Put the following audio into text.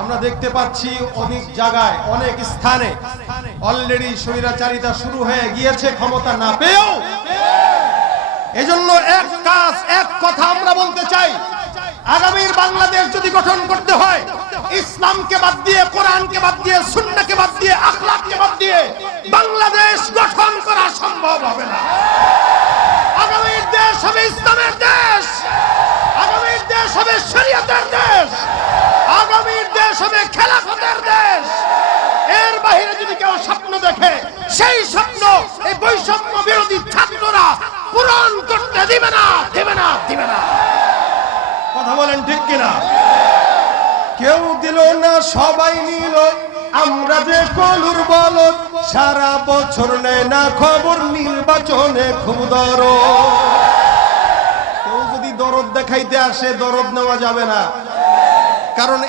আমরা দেখতে পাচ্ছি অনেক জায়গায় অনেক স্থানে অলরেডি স্বৈরাচারিতা শুরু হয়ে গিয়েছে ক্ষমতা না পেয়েও। এজন্য এক কাজ এক কথা আমরা বলতে চাই, আগামীর বাংলাদেশ যদি গঠন করতে হয় ইসলামকে বাদ দিয়ে, কোরআনকে বাদ দিয়ে, সুন্নাহকে বাদ দিয়ে, আখলাককে বাদ দিয়ে বাংলাদেশ গঠন করা সম্ভব হবে না। আগামীর দেশ হবে ইসলামের দেশ, আগামীর দেশ হবে শরীয়তের দেশ, আগামীর দেশ হবে খেলাফতের দেশ। এর বাইরে যদি কেউ স্বপ্ন দেখে সেই স্বপ্ন এই বৈষম্য বিরোধী ছাত্ররা পূরণ করতে দিবে না, দিবে না, দিবে না। কথা বলেন ঠিক কিনা? কেউ দিল না সবাই নিল, আমরা যে কলুর বলদ, সারা বছর নেয় না খবর, নির্বাচনে খুব দরদ। কেউ যদি দরদ দেখাইতে আসে দরদ নেওয়া যাবে না, কারণ